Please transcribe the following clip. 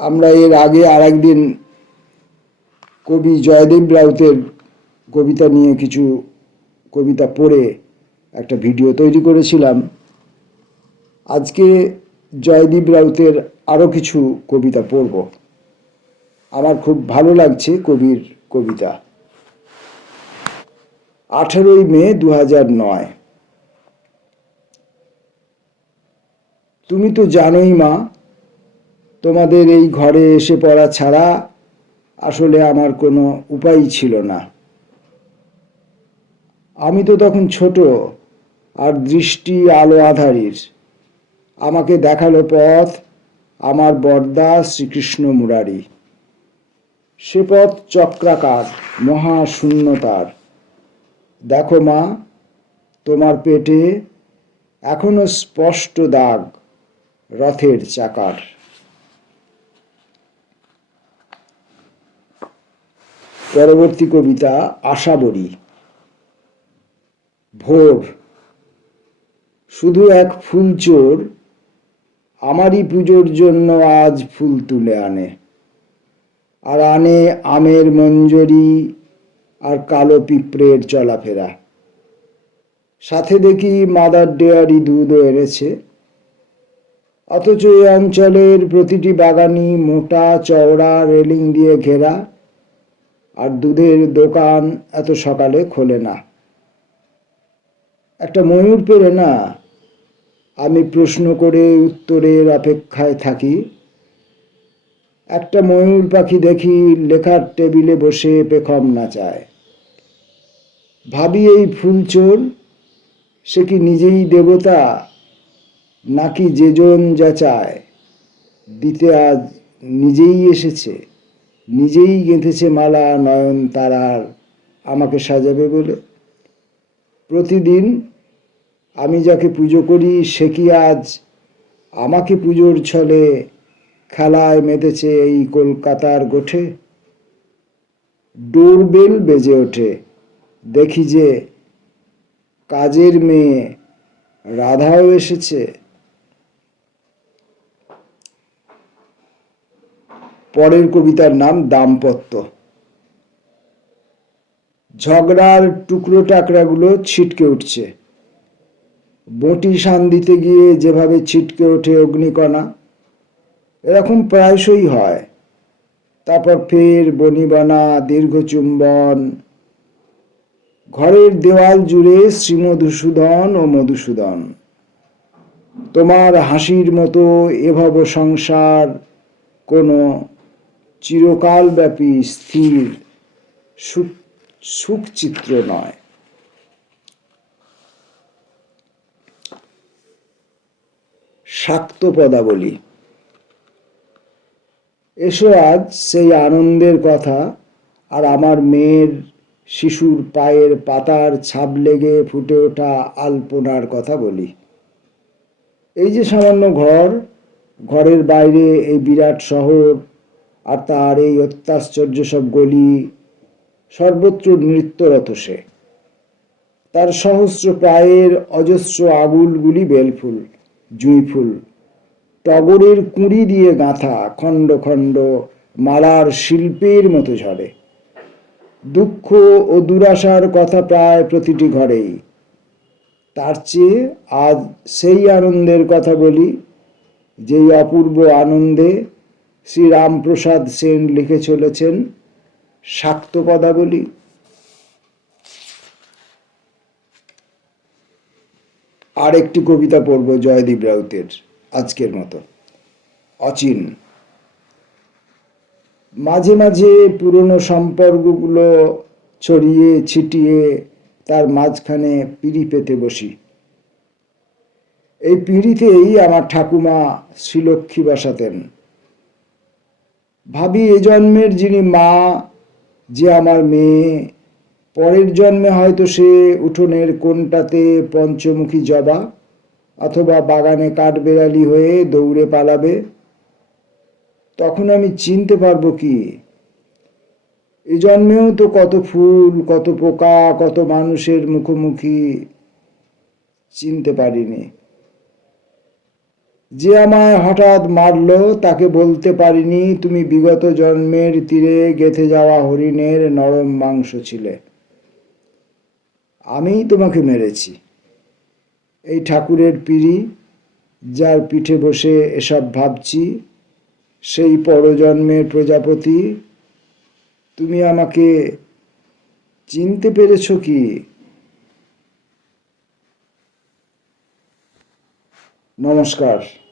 আমরা এর আগে আরেকদিন কবি জয়দেব রাউতের কবিতা নিয়ে কিছু কবিতা পড়ে একটা ভিডিও তৈরি করেছিলাম। আজকে জয়দীপ রাউতের আরও কিছু কবিতা পড়ব। আমার খুব ভালো লাগছে কবির কবিতা। 18ই মে 2009। তুমি তো জানোই মা, তোমাদের এই ঘরে এসে পড়া ছাড়া আসলে আমার কোনো উপায় ছিল না। আমি তো তখন ছোট আর দৃষ্টি আলো আঁধারির। আমাকে দেখালো পথ আমার বড়দা শ্রীকৃষ্ণ মুরারি। সে পথ চক্রাকার, মহাশূন্যতার। দেখো মা, তোমার পেটে এখনো স্পষ্ট দাগ রথের চাকার। পরবর্তী কবিতা আশাবরী। ভোর। শুধু এক ফুল চোর আমারই পুজোর জন্য আজ ফুল তুলে আনে, আর আনে আমের মঞ্জরি আর কালো পিঁপড়ের চলাফেরা। সাথে দেখি মাদার ডেয়ারি দুধও এনেছে। অথচ এই অঞ্চলের প্রতিটি বাগানই মোটা চওড়া রেলিং দিয়ে ঘেরা, আর দুধের দোকান এত সকালে খোলে না। একটা ময়ূর পেলে না, আমি প্রশ্ন করে উত্তরের অপেক্ষায় থাকি। একটা ময়ূর পাখি দেখি লেখার টেবিলে বসে পেখম নাচায়। ভাবি এই ফুলচোর সে কি নিজেই দেবতা, নাকি যেজন যা চায় দিতে আজ নিজেই এসেছে, নিজেই গেঁথেছে মালা নয়ন তারার আমাকে সাজাবে বলে। প্রতিদিন আমি যাকে পুজো করি সে কি আজ আমাকে পুজোর ছলে খেলায় মেতেছে এই কলকাতার গোঠে। ডোরবেল বেজে ওঠে, দেখি যে কাজের মেয়ে রাধাও এসেছে। পরের কবিতার নাম দাম্পত্য। ঝগড়ার টুকরো টাকরাগুলো ছিটকে উঠছে। বঁটি শান দিতে গিয়ে যেভাবে ছিটকে ওঠে অগ্নিকণা, এরকম প্রায়শই হয়। তারপর ফের বনিবনা, দীর্ঘ চুম্বন। ঘরের দেওয়াল জুড়ে শ্রীমধুসূদন ও মধুসূদন। তোমার হাসির মতো এভব সংসার কোনো চিরকালব্যাপী স্থির সুখচিত্র নয়। শাক্ত পদাবলী। এসো আজ সেই আনন্দের কথা আর আমার মেয়ের শিশুর পায়ের পাতার ছাপ লেগে ফুটে ওঠা আলপনার কথা বলি। এই যে সামান্য ঘর, ঘরের বাইরে এই বিরাট শহর, আর তার এই অত্যাশ্চর্য সব গলি, সর্বত্র নৃত্যরত সে। তার সহস্র পায়ের অজস্র আবুলগুলি বেলফুল, জুঁইফুল, টগরের কুঁড়ি দিয়ে গাঁথা খণ্ড খণ্ড মালার শিল্পের মতো ঝরে। দুঃখ ও দুরাশার কথা প্রায় প্রতিটি ঘরেই। তার চেয়ে আজ সেই আনন্দের কথা বলি, যেই অপূর্ব আনন্দে শ্রী রামপ্রসাদ সেন লিখে চলেছেন শাক্ত পদাবলী। আর একটি কবিতা পড়ব জয়দীপ রাউতের আজকের মতো। অচিন। মাঝে মাঝে পুরনো সম্পর্কগুলো ছড়িয়ে ছিটিয়ে তার মাঝখানে পিঁড়ি পেতে বসি। এই পিঁড়িতেই আমার ঠাকুমা শ্রীলক্ষ্মী বসাতেন। ভাবি এ জন্মের যিনি মা, যে আমার মেয়ে, পরের জন্মে হয়তো সে উঠোনের কোণটাতে পঞ্চমুখী জবা অথবা বাগানে কাঠবেড়ালি হয়ে দৌড়ে পালাবে। তখন আমি চিনতে পারবো কি? এ জন্মেও তো কত ফুল, কত পোকা, কত মানুষের মুখোমুখি চিনতে পারিনি। যে আমায় হঠাৎ মারলো তাকে বলতে পারিনি তুমি বিগত জন্মের তীরে গেঁথে যাওয়া হরিণের নরম মাংস ছিলে। আমিই তোমাকে মেরেছি। এই ঠাকুরের পিঁড়ি, যার পিঠে বসে এসব ভাবছি, সেই পরজন্মের প্রজাপতি। তুমি আমাকে চিনতে পেরেছ কি? নমস্কার।